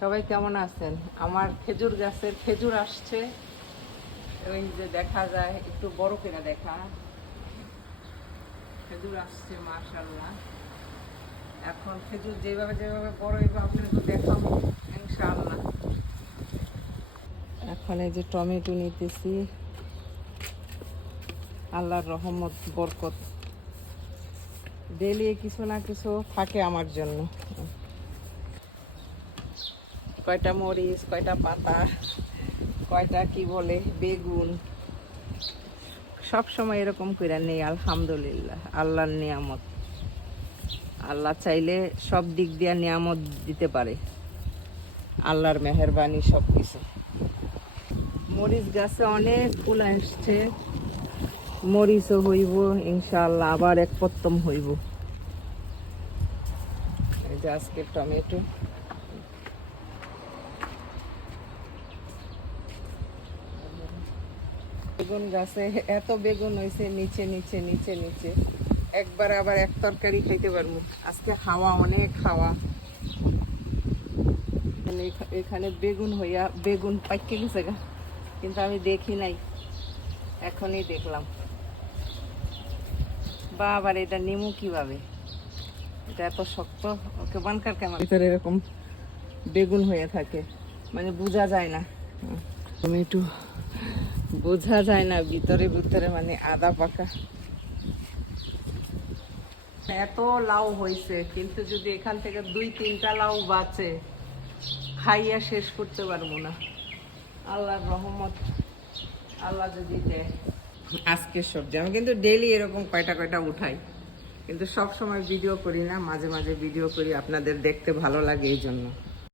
সবাই কেমন আছেন? আমার খেজুর গাছের খেজুর আসছে, ওই যে দেখা যায় একটু বড় করে দেখা খেজুর আসছে মাশাআল্লাহ। এখন খেজুর যেভাবে যেভাবে বড় হইবে আপনাকে দেখাবো ইনশাআল্লাহ। এখন এই যে টমেটো নিতেছি, আল্লাহর রহমত বরকত ডেলি কিছু না কিছু থাকে আমার জন্য। কয়টা মরিচ, কয়টা পাতা, কয়টা কি বলে বেগুন, সব সময় এরকম করে নেই। আলহামদুলিল্লাহ, আল্লাহর নিয়ামত। আল্লাহ চাইলে সব দিক দিয়ে নিয়ামত দিতে পারে, আল্লাহর মেহেরবানি সব কিছু। মরিচ গাছে অনেক ফুল আসছে, মরিচও হইব ইনশাআল্লাহ, আবার এক পত্তম হইব। এই যে আজকে টমেটো, বেগুন গাছে এত বেগুন হয়েছে, নিচে নিচে নিচে নিচে একবার আবার এক তরকারি খাইতে পারবো। আজকে হাওয়া, অনেক হাওয়া। এখানে বেগুন হইয়া বেগুন পাইকে গেছে গা, কিন্তু আমি দেখি নাই, এখনই দেখলাম। বা আবার এটা নিমু কিভাবে, এটা এত শক্ত, ওকে বানকার কেমন ভিতরে এরকম বেগুন হয়ে থাকে, মানে বোঝা যায় না। টমেটো বোঝা যায় না ভিতরে ভিতরে, মানে আদা পাকা। এত লাউ হয়েছে, কিন্তু যদি এখান থেকে 2-3টা লাউ বাঁচে, খাইয়া শেষ করতে পারবো না। আল্লাহর রহমত, আল্লাহ যদি দেয়। আজকের সবজি আমি কিন্তু ডেইলি এরকম কয়টা কয়টা উঠাই, কিন্তু সব সময় ভিডিও করি না, মাঝে মাঝে ভিডিও করি, আপনাদের দেখতে ভালো লাগে এই জন্য।